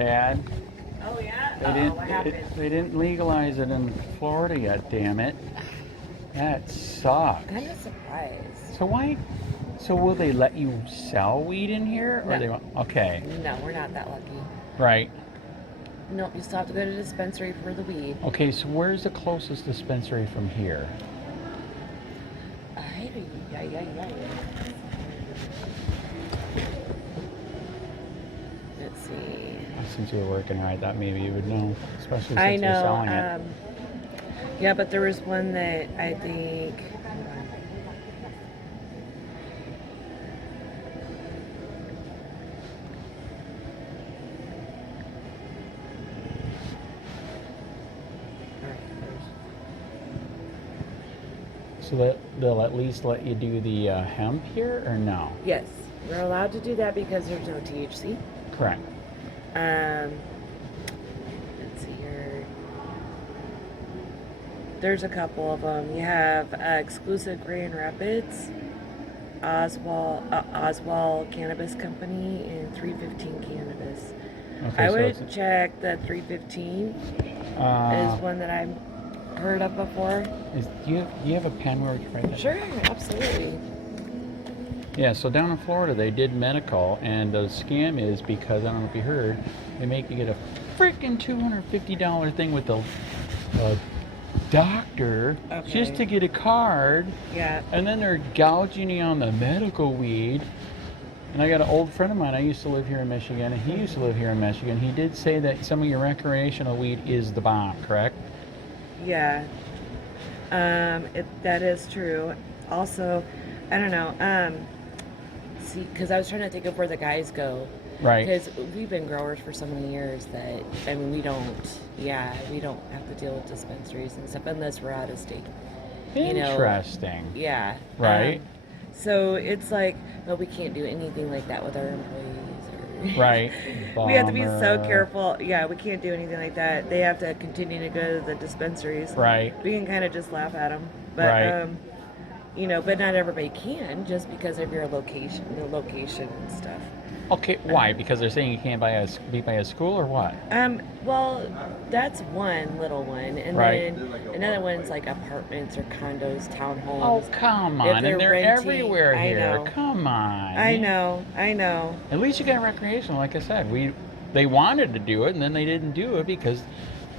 sad. Oh yeah? What happened? They didn't legalize it in Florida yet, damn it. That sucks. Kind of surprised. So why? So will they let you sell weed in here, or No. they won't? Okay. No, we're not that lucky. Right. Nope, you still have to go to the dispensary for the weed. Okay, so where's the closest dispensary from here? Let's see. Since you were working here, I thought maybe you would know, especially I since you're know. selling it. Yeah, but there was one that I think. Hold on. So that they'll at least let you do the hemp here, or no? Yes, we're allowed to do that because there's no THC. Correct. Let's see here. There's a couple of them. You have exclusive Grand Rapids, Oswald Cannabis Company, and 315 Cannabis. Okay, I so would check the 315 is one that I've heard of before. Do you have a pen where we can write that? Sure, absolutely. Yeah, so down in Florida they did medical, and the scam is because, I don't know if you heard, they make you get a freaking $250 thing with a doctor just to get a card. Yeah. And then they're gouging you on the medical weed. And I got an old friend of mine, I used to live here in Michigan, and he used to live here in Michigan. He did say that some of your recreational weed is the bomb, correct? Yeah. That is true. Also, I don't know. See, because I was trying to think of where the guys go. Right. Because we've been growers for so many years that, I mean, we don't have to deal with dispensaries and stuff unless we're out of state. Interesting. Yeah. Right. So it's like, well, we can't do anything like that with our employees. Right. We have to be so careful. Yeah, we can't do anything like that. They have to continue to go to the dispensaries. Right. We can kind of just laugh at them. But, right. But not everybody can just because of your location and stuff. Okay, why? Because they're saying you can't be by a school, or what? Well, that's one little one, and right. then another one's like apartments or condos, townhomes. Oh, come on! And they're renting, everywhere here. I know. Come on. I know. At least you got recreational, like I said. They wanted to do it, and then they didn't do it because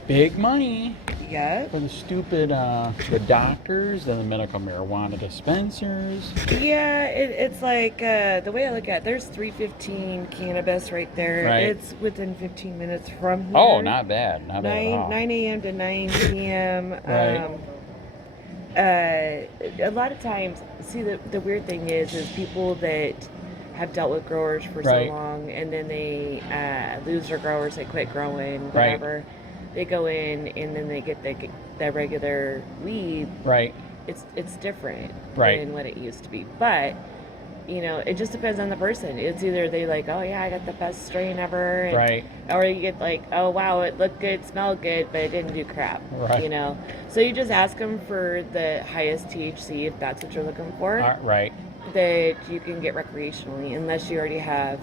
big money. Yeah. For the stupid the doctors and the medical marijuana dispensers. Yeah, it's like the way I look at it, there's 315 Cannabis right there. Right. It's within 15 minutes from here. Oh, not bad. Not bad at all. 9 a.m. to 9 p.m. Right. A lot of times, see, the weird thing is people that have dealt with growers for so long, and then they lose their growers, they quit growing, whatever. Right. They go in and then they get the regular weed. Right. It's different than what it used to be. But, it just depends on the person. It's either they like, oh yeah, I got the best strain ever. And, or you get like, oh wow, it looked good, smelled good, but it didn't do crap. Right. So you just ask them for the highest THC if that's what you're looking for. Right. That you can get recreationally unless you already have.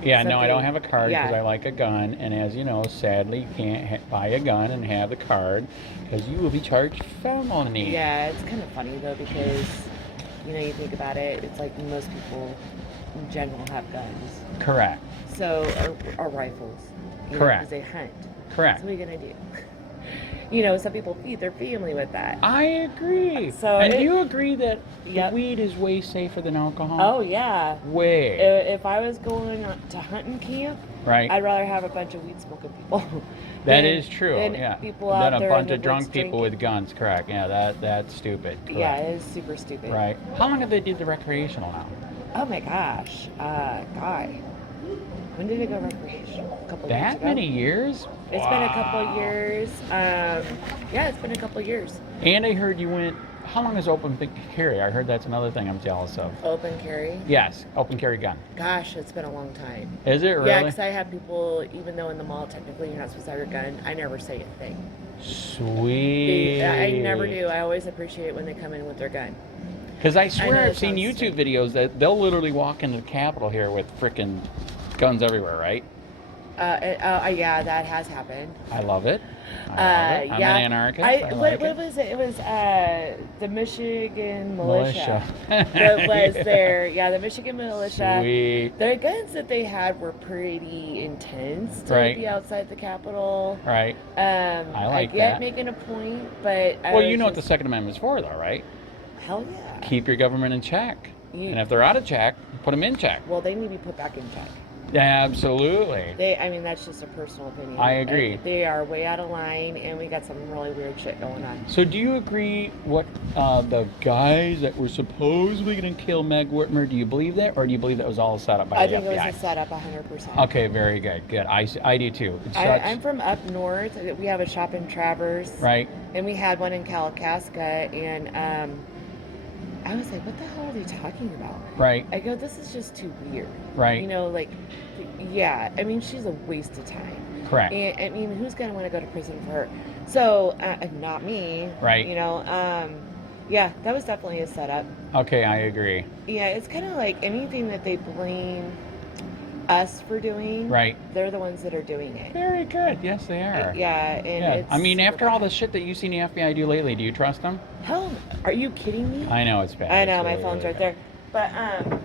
Yeah, no, I don't have a card because I like a gun, and as you know, sadly, you can't buy a gun and have the card because you will be charged felony. Yeah, it's kind of funny though because, you think about it, it's like most people in general have guns. Correct. So, or rifles. Correct. Because they hunt. Correct. So what are you going to do? Some people feed their family with that. I agree. So do you agree that weed is way safer than alcohol? Oh, yeah. Way. If I was going to hunting camp, I'd rather have a bunch of weed smoking people. That is true, yeah. People out there, a bunch of drunk people with guns, correct. Yeah, that's stupid. Correct. Yeah, it is super stupid. Right. How long have they did the recreational now? Oh my gosh. When did it go recreational? A couple years ago. That many years? It's been a couple years. Yeah, it's been a couple years. And I heard you went, how long is open carry? I heard that's another thing I'm jealous of. Open carry? Yes, open carry gun. Gosh, it's been a long time. Is it really? Yeah, because I have people, even though in the mall technically you're not supposed to have your gun, I never say a thing. Sweet. I never do. I always appreciate when they come in with their gun. Because I swear I've seen YouTube videos that they'll literally walk into the Capitol here with frickin' guns everywhere, right? Yeah, that has happened. I love it. I love it. I'm Yeah. an anarchist. I like what it. was it? It was the Michigan militia. Militia. That was there. Yeah, the Michigan militia. Sweet. The guns that they had were pretty intense to Right. be outside the Capitol. Right. I like get that. making a point, but Well, you know what the Second Amendment is for, though, right? hell yeah. Keep your government in check. You- And if they're out of check, put them in check. Well, they need to be put back in check. Absolutely. I mean, that's just a personal opinion. I agree. They are way out of line, and we got some really weird shit going on. So do you agree what the guys that were supposedly going to kill Meg Whitmer, do you believe that? Or do you believe that was all set up by I the think FBI? it was a setup 100%. Okay, very good. Good. I do too. It's I'm from up north. We have a shop in Traverse. right. And we had one in Kalakaska, and I was like, what the hell are they talking about? Right. I go, this is just too weird. Right. You know, like, yeah, I mean, she's a waste of time. Correct. And, I mean, who's going to want to go to prison for her? So, not me. Right. You know, yeah, that was definitely a setup. Okay, I agree. Yeah, it's kind of like anything that they blame us for doing. Right. They're the ones that are doing it. Very good. Yes, they are. Yeah, and Yeah. it's I mean, super after all bad. the shit that you've seen the FBI do lately, do you trust them? Hell, are you kidding me? I know it's bad. I know, It's my really, phone's really right there. But,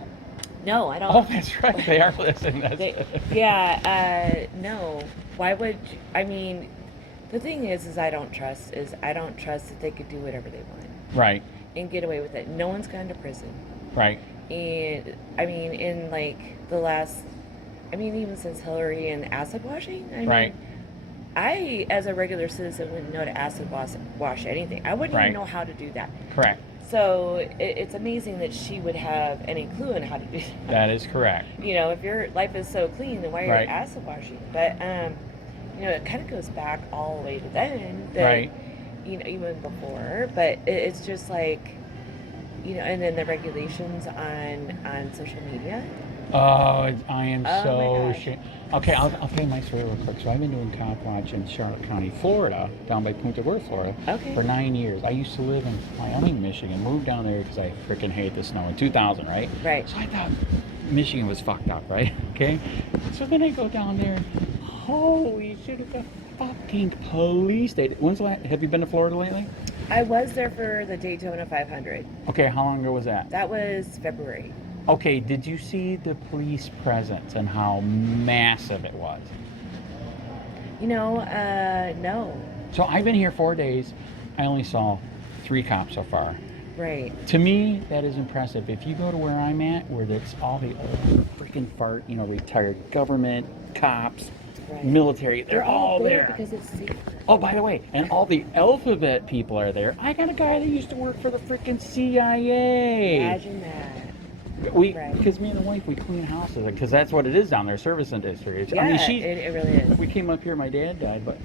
no, I don't. Oh, that's right. They are listening. That's No. Why would, I mean, the thing is I don't trust that they could do whatever they want right. and get away with it. No one's gone to prison. Right. And, I mean, in, like, the last, I mean, even since Hillary and acid washing, I mean, Right. I, as a regular citizen, wouldn't know to acid wash anything. I wouldn't Right. even know how to do that. Correct. So it's amazing that she would have any clue on how to do that. That is correct. You know, if your life is so clean, then why are Right. you acid washing? But you know, it kind of goes back all the way to then. That, Right. You know, even before. But it's just like, you know, and then the regulations on social media. Oh, I am Oh so my gosh. ashamed. Okay, I'll tell you my story real quick. So I've been doing Copwatch in Charlotte County, Florida, down by Punta, Florida, Okay. for 9 years. I used to live in Wyoming, Michigan, moved down there because I freaking hate the snow in 2000, right? Right. So I thought Michigan was fucked up, right? Okay. So then I go down there. Holy shit! It's a fucking police state. Have you been to Florida lately? I was there for the Daytona 500. Okay, how long ago was that? That was February. Okay, did you see the police presence and how massive it was? You know, no. So I've been here 4 days. I only saw 3 cops so far. Right. To me, that is impressive. If you go to where I'm at, where it's all the old freaking retired government, cops, Right. military, they're all there. because it's safer. Oh, by the way, and all the alphabet people are there. I got a guy that used to work for the freaking CIA. Imagine that. Right. Because me and the wife, we clean houses, because that's what it is down there, service industry. Yeah, I mean, it really is. we came up here, my dad died, but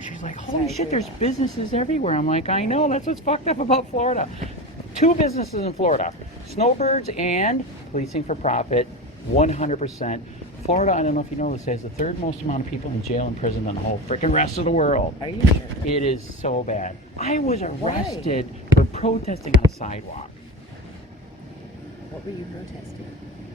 she's like, holy Sorry to shit, hear there's that. businesses everywhere. I'm like, I know, that's what's fucked up about Florida. 2 businesses in Florida, snowbirds and policing for profit, 100%. Florida, I don't know if you know this, has the 3rd most amount of people in jail and prison than the whole freaking rest of the world. Are you sure? It is so bad. I was Why? arrested for protesting on a sidewalk. What were you protesting?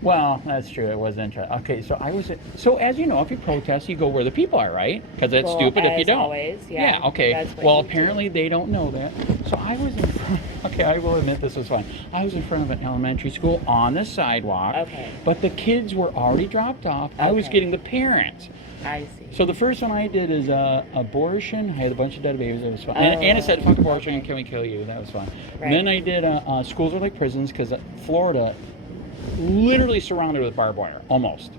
Well, that's true. It was interesting. Okay, so as you know, if you protest, you go where the people are, right? Because it's Well, stupid if you as don't. always, yeah. Okay. That's what Well, you do. apparently they don't know that. So I was in front. Okay, I will admit this was fun. I was in front of an elementary school on the sidewalk. Okay. But the kids were already dropped off. I was Okay. getting the parents. I see. So the first one I did is abortion. I had a bunch of dead babies. It was fun. And it said, fuck abortion, okay. can we kill you? That was fun. Right. And then I did schools are like prisons, because Florida literally surrounded with barbed wire, almost.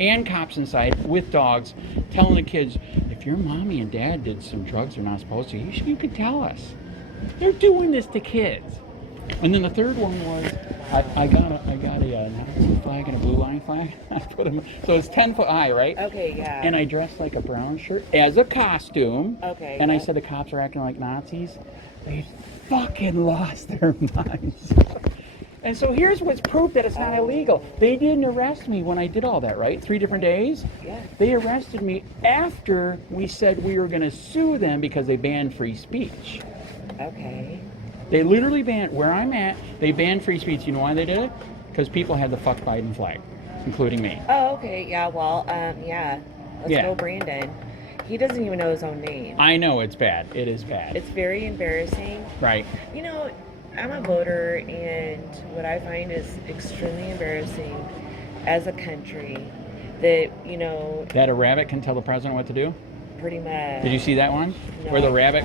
And cops inside with dogs telling the kids, if your mommy and dad did some drugs they're not supposed to, you could tell us. They're doing this to kids. And then the third one was, I got a Nazi flag and a blue line flag. I put them, so it's 10 foot high, right? Okay, yeah. And I dressed like a brown shirt as a costume. Okay, And I yeah. said the cops are acting like Nazis. They fucking lost their minds. And so here's what's proof that it's not illegal. They didn't arrest me when I did all that, right? 3 different days? Yeah. They arrested me after we said we were going to sue them because they banned free speech. Okay. They literally banned, where I'm at, they banned free speech. You know why they did it? Because people had the fuck Biden flag, including me. Oh, okay. Yeah. Well, yeah. Let's go Brandon. He doesn't even know his own name. I know it's bad. It is bad. It's very embarrassing. Right. You know, I'm a voter, and what I find is extremely embarrassing as a country that, you know... That a rabbit can tell the president what to do? Pretty much. Did you see that one? No, where the rabbit,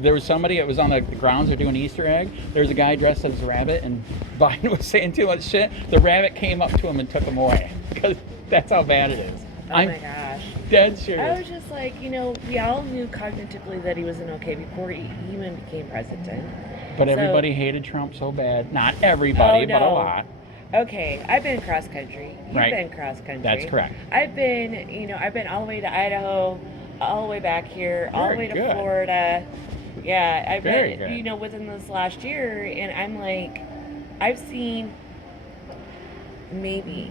there was somebody that was on the grounds, they're doing an Easter egg. There's a guy dressed as a rabbit, and Biden was saying too much shit. The rabbit came up to him and took him away. Because that's how bad it is. Oh my gosh. Dead serious. I was just like, you know, we all knew cognitively that he wasn't okay before he even became president. But everybody hated Trump so bad. Not everybody, but a lot. Okay, I've been cross country. You've been cross country. That's correct. I've been, you know, I've been all the way to Idaho, all the way back here, all the way to Florida. Yeah, I've been, you know, within this last year, and I'm like, I've seen maybe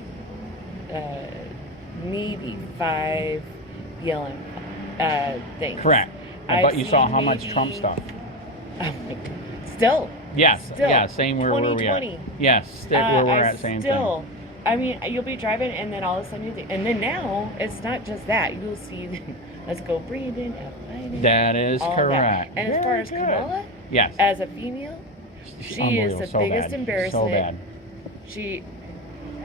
5 yelling things. Correct. But you saw how much Trump stuff. Oh my God. Still. Yes. Still. Yeah. Same where we are. Yes. Where we're at. Same thing. I mean, you'll be driving, and then all of a sudden you think, and then now it's not just that. You'll see, let's go Brandon, Biden. That is correct. That. And as far as Kamala, yes, as a female, she is the biggest embarrassment. So bad.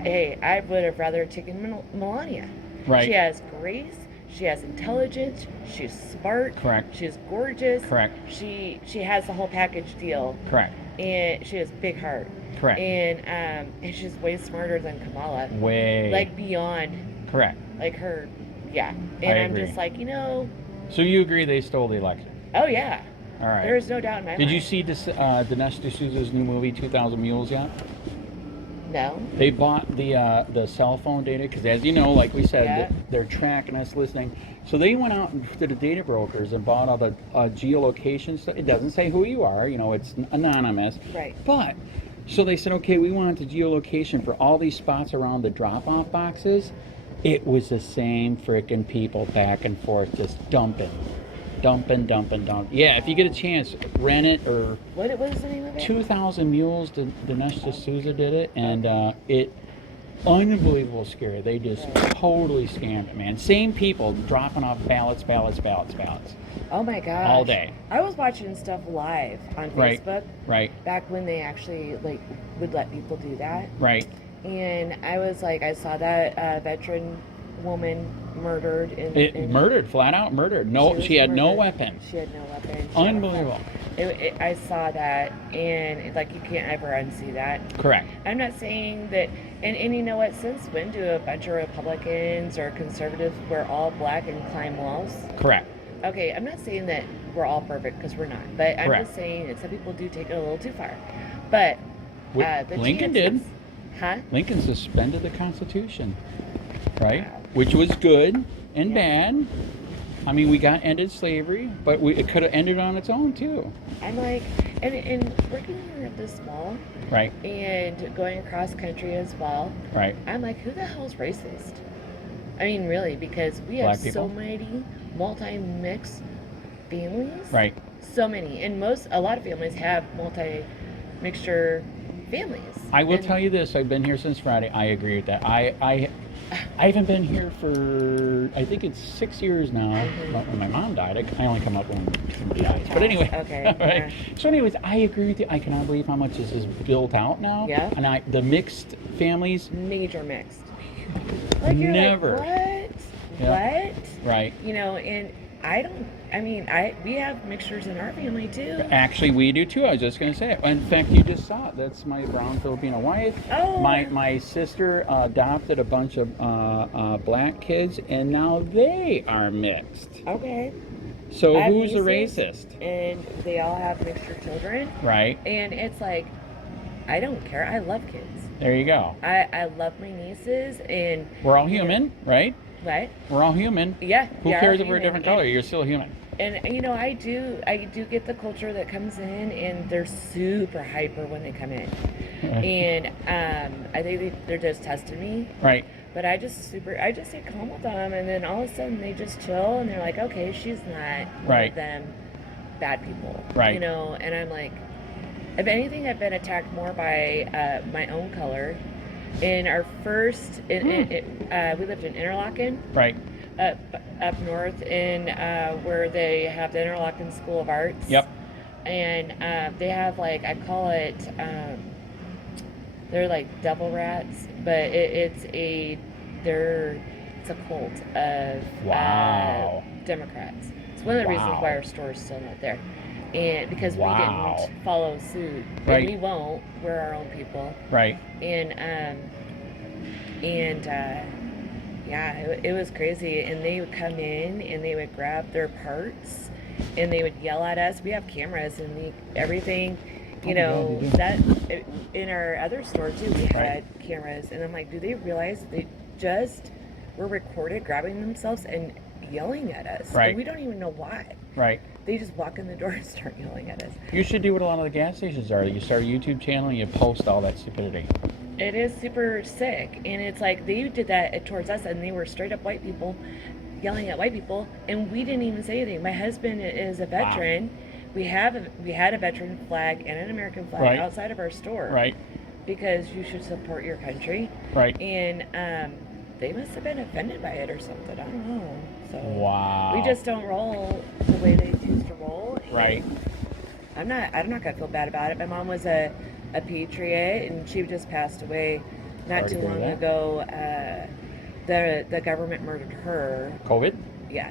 Hey, I would have rather taken Melania. Right. She has grace. She has intelligence. She's smart. Correct. She's gorgeous. Correct. She has the whole package deal. Correct. And she has a big heart. Correct. And she's way smarter than Kamala. Way. Like beyond. Correct. Like her, yeah. And I'm just like, you know. So you agree they stole the election? Oh yeah. All right. There's no doubt in my mind. Did you see Dinesh D'Souza's new movie, 2,000 Mules yet? No. They bought the cell phone data because, as you know, like we said, they're tracking us, listening. So they went out to the data brokers and bought all the geolocation stuff. It doesn't say who you are, you know, it's anonymous. Right. But so they said, okay, we want the geolocation for all these spots around the drop-off boxes. It was the same freaking people back and forth, just dumping. Yeah, if you get a chance, rent it or... What was the name of it? 2,000 Mules, Dinesh D'Souza did it, and it... Unbelievable scary. They just totally scammed it, man. Same people dropping off ballots. Oh my gosh. All day. I was watching stuff live on Facebook. Right. Back when they actually, like, would let people do that. Right. And I was like, I saw that veteran woman murdered. Murdered, flat out murdered. No, she had no weapon. She had no weapon. Unbelievable. I saw that, and like, you can't ever unsee that. Correct. I'm not saying that, and you know what? Since when do a bunch of Republicans or conservatives wear all black and climb walls? Correct. Okay, I'm not saying that we're all perfect, because we're not. But I'm just saying that some people do take it a little too far. But Lincoln did. Huh? Lincoln suspended the Constitution, right? Wow. Which was good and bad. I mean, we got ended slavery, but it could have ended on its own too. I'm like, and working here at this mall, right, and going across country as well, right. I'm like, who the hell's racist? I mean, really, because we have so many multi-mixed families, right? So many, and a lot of families have multi-mixture families. I will tell you this: I've been here since Friday. I agree with that. I haven't been here for, I think it's 6 years now. Mm-hmm. When my mom died, I only come up when somebody dies. But anyway, okay. Right. Yeah. So anyways, I agree with you. I cannot believe how much this is built out now. Yeah. And the mixed families. Major mixed. Like, you're never. Like, what? Yeah. What? Right. You know, and we have mixtures in our family too. Actually, we do too. I was just going to say it. In fact, you just saw it. That's my brown Filipino wife. Oh. My sister adopted a bunch of black kids, and now they are mixed. Okay. So who's the racist? And they all have mixture children. Right. And it's like, I don't care. I love kids. There you go. I love my nieces, and we're all human, right? Right. We're all human. Yeah. Who cares if we're a different color? You're still human. And you know, I do get the culture that comes in, and they're super hyper when they come in. Right. And I think they're just testing me. Right. But I just stay calm with them, and then all of a sudden they just chill, and they're like, okay, she's not one of them bad people. Right. You know, and I'm like, if anything, I've been attacked more by my own color. In our first, we lived in Interlaken. Right. up north in where they have the Interlochen School of Arts. Yep. And they have like, I call it, they're like devil rats, but it's a cult of Democrats. It's one of the reasons why our store is still not there. And because we didn't follow suit, and we won't. We're our own people, right? Yeah, it was crazy. And they would come in and they would grab their parts and they would yell at us. We have cameras and everything, you know, that in our other store too, we had cameras. And I'm like, do they realize they just were recorded grabbing themselves and yelling at us? Right. And we don't even know why. Right. They just walk in the door and start yelling at us. You should do what a lot of the gas stations are. You start a YouTube channel and you post all that stupidity. It is super sick. And it's like they did that towards us and they were straight up white people yelling at white people and we didn't even say anything. My husband is a veteran. We had a veteran flag and an American flag outside of our store. Right. Because you should support your country. Right. And they must have been offended by it or something. I don't know. So we just don't roll the way they choose to roll. Right. I'm not gonna feel bad about it. My mom was a patriot and she just passed away not too long ago. The government murdered her. COVID? Yeah.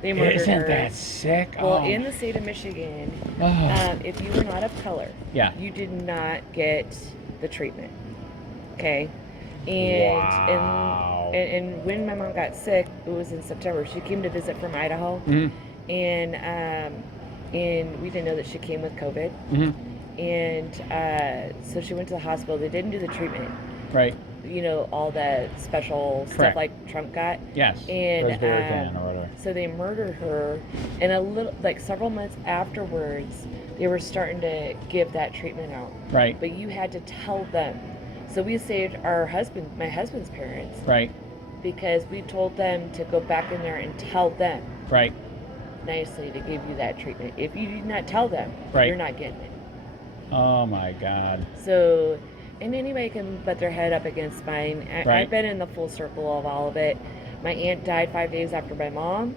They murdered her. Isn't that sick? Well, in the state of Michigan, if you were not of color, you did not get the treatment. Okay? And when my mom got sick, it was in September. She came to visit from Idaho, and we didn't know that she came with COVID. And so she went to the hospital. They didn't do the treatment. Right. You know, all the special stuff like Trump got. Yes. And or whatever. so they murdered her, and several months afterwards, they were starting to give that treatment out. Right. But you had to tell them. So we saved my husband's parents. Right. Because we told them to go back in there and tell them. Right. Nicely to give you that treatment. If you do not tell them, you're not getting it. Oh my God. So, and anybody can butt their head up against mine. I've been in the full circle of all of it. My aunt died 5 days after my mom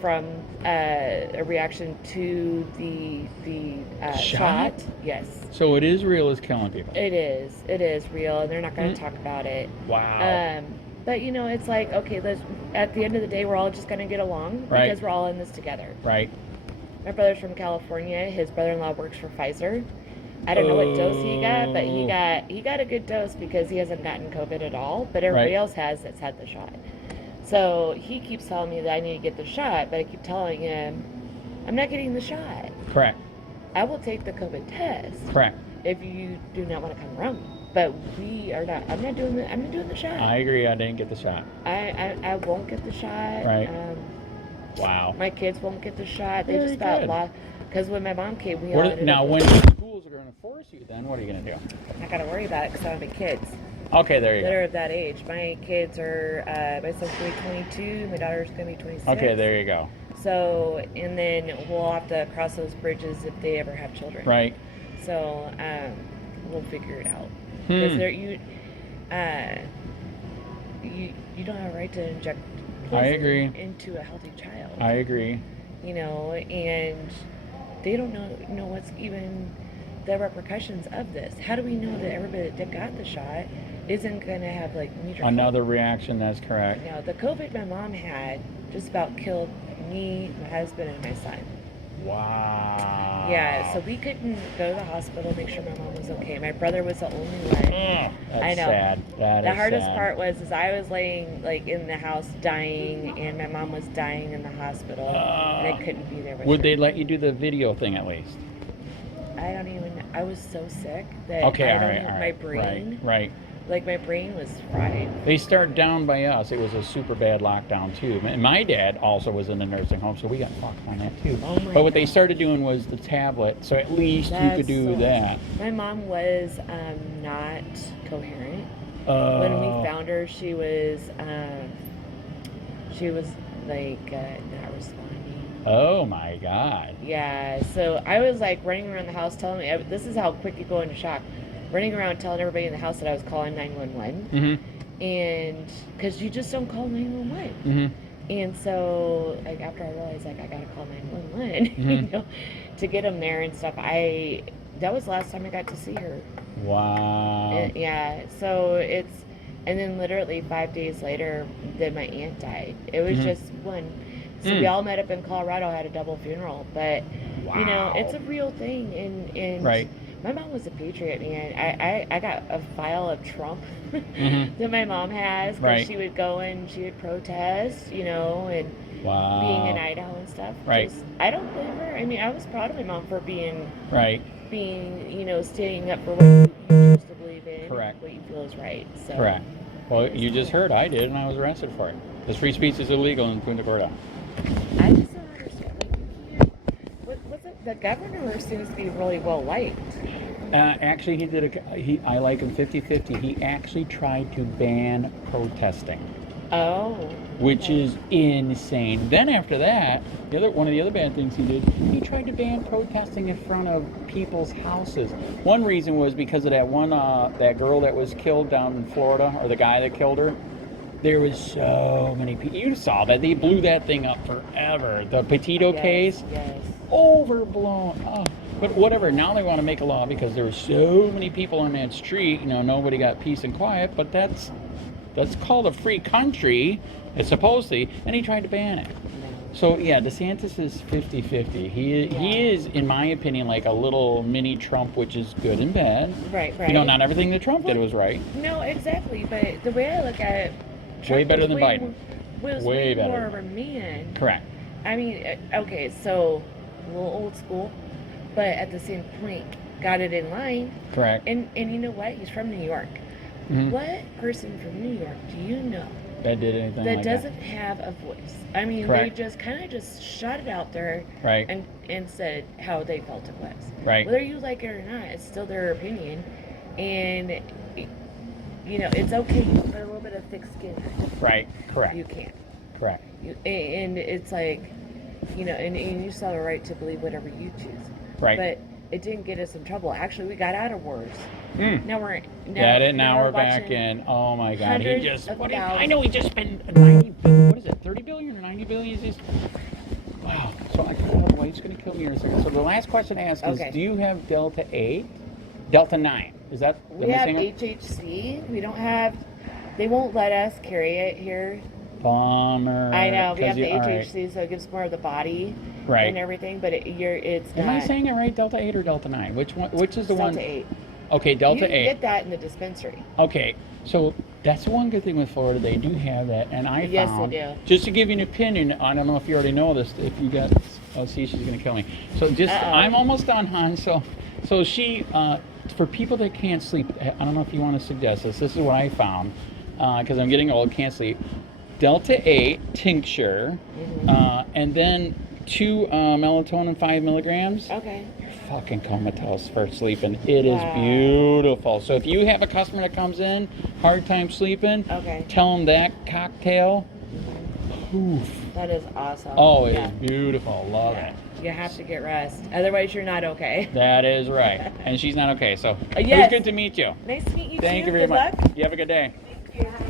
from a reaction to the shot. Yes. So it is real as killing people. It is. It is real, and they're not going to talk about it. Wow. But you know, it's like, okay, at the end of the day, we're all just going to get along because we're all in this together. Right. My brother's from California. His brother-in-law works for Pfizer. I don't know what dose he got, but he got a good dose because he hasn't gotten COVID at all. But everybody else has that's had the shot. So he keeps telling me that I need to get the shot, but I keep telling him I'm not getting the shot. Correct. I will take the COVID test. Correct. If you do not want to come around me. But we are not. I'm not doing the shot. I agree. I didn't get the shot. I won't get the shot. Right. Wow. My kids won't get the shot. They just got lost. Because when my mom came, we all ended now, up when the schools are going to force you, then what are you going to do? I got to worry about it because I don't have any kids. Okay, there you go. That are of that age. My kids are, my son's going to be 22, my daughter's going to be 26. Okay, there you go. So, and then we'll have to cross those bridges if they ever have children. Right. So, we'll figure it out. Because you don't have a right to inject poison into a healthy child. I agree. You know, and they don't know what's even the repercussions of this. How do we know that everybody that got the shot isn't going to have like major another reaction? That's correct. Now, the COVID my mom had just about killed me, my husband, and my son. Wow. Yeah, so we couldn't go to the hospital, make sure my mom was okay. My brother was the only one. That's I know. sad. The hardest part was I was laying like in the house dying, and my mom was dying in the hospital, and I couldn't be there with her. Would they let you do the video thing at least? I don't even. I was so sick that my brain. Right. Like my brain was fried. They start down by us. It was a super bad lockdown too. And my dad also was in the nursing home, so we got fucked on that too. But what they started doing was the tablet, so at least you could do that. My mom was not coherent. When we found her, she was like not responding. Oh my God. Yeah. So I was like running around the house telling this is how quick you go into shock. Running around telling everybody in the house that I was calling 911. and because you just don't call 911. Mm-hmm. And so, like, after I realized, like, I gotta call 911, Mm-hmm. you know, to get them there and stuff. That was the last time I got to see her. Wow. And, yeah. So and then literally 5 days later, then my aunt died. It was Mhm. just one. So we all met up in Colorado, had a double funeral. But you know, it's a real thing. And Right. my mom was a patriot, man. I got a file of Trump Mhm. that my mom has. 'Cause Right. she would go and she would protest, you know, and Wow. being in Idaho and stuff. Right. Just, I don't blame her. I mean, I was proud of my mom for being, Right. you know, standing up for what you choose to believe in, Correct. and what you feel is right. So. Correct. Well, you just heard I did, and I was arrested for it. Because free speech is illegal in Punta Gorda. I just don't understand. Like, you can't. What's it? The governor seems to be really well liked. Actually, I like him 50-50. He actually tried to ban protesting, Oh. which okay. is insane. Then after that, one of the other bad things he did, he tried to ban protesting in front of people's houses. One reason was because of that girl that was killed down in Florida, or the guy that killed her. There was so many people. You saw that. They blew that thing up forever. The Petito case, Yes. overblown. Oh. But whatever, now they want to make a law because there were so many people on that street, you know, nobody got peace and quiet, but that's called a free country, it's supposedly, and he tried to ban it. So yeah, DeSantis is 50-50. He is, in my opinion, like a little mini Trump, which is good and bad. Right. You know, not everything that Trump did was right. No, exactly. But the way I look at it, Trump Way better was than Biden. Was Way way better. more of a man. Correct. I mean, okay, so a little old school, but at the same point, got it in line. Correct. And you know what? He's from New York. Mhm. What person from New York do you know That did anything that like doesn't have a voice? I mean, Correct. they just kind of just shot it out there Right. and said how they felt it was. Right. Whether you like it or not, it's still their opinion. And, you know, it's okay to put a little bit of thick skin. Right. Correct. You can't. Correct. And it's like, you know, and you still have the right to believe whatever you choose. Right. But it didn't get us in trouble. Actually, we got out of wars. Now we're Now we're back watching in. Oh my God! He hundreds just. of I know he just spent 90. What is it? 30 billion or 90 billion? Is this? Wow. So I don't know why he's going to kill me in a second. So the last question I ask is: Okay. do you have Delta 8, Delta 9? Is that? We have HHC. We don't have. They won't let us carry it here. Bomber. I know. We have the all right. HHC, so it gives more of the body Right. and everything. But it's Am not. I saying it right? Delta 8 or Delta 9? Which one? Which is the one? Delta 8. Okay, You Delta can 8. get that in the dispensary. Okay, so that's one good thing with Florida. They do have that, and I Yes, they found, do. just to give you an opinion, I don't know if you already know this, if you got, oh, see, she's going to kill me. So just, Uh-oh. I'm almost done, hon. So she, for people that can't sleep, I don't know if you want to suggest this. This is what I found, because I'm getting old, can't sleep. Delta 8 tincture, and then 2 melatonin 5 milligrams. Okay. Fucking comatose for sleeping. It is beautiful. So if you have a customer that comes in, hard time sleeping, Okay. tell them that cocktail. Oof. That is awesome. Oh, it is beautiful. Love it. You have to get rest. Otherwise, you're not okay. That is right. And she's not okay. So it was Yes. good to meet you. Nice to meet you Thank too. you very Good much. luck. You have a good day. Thank you.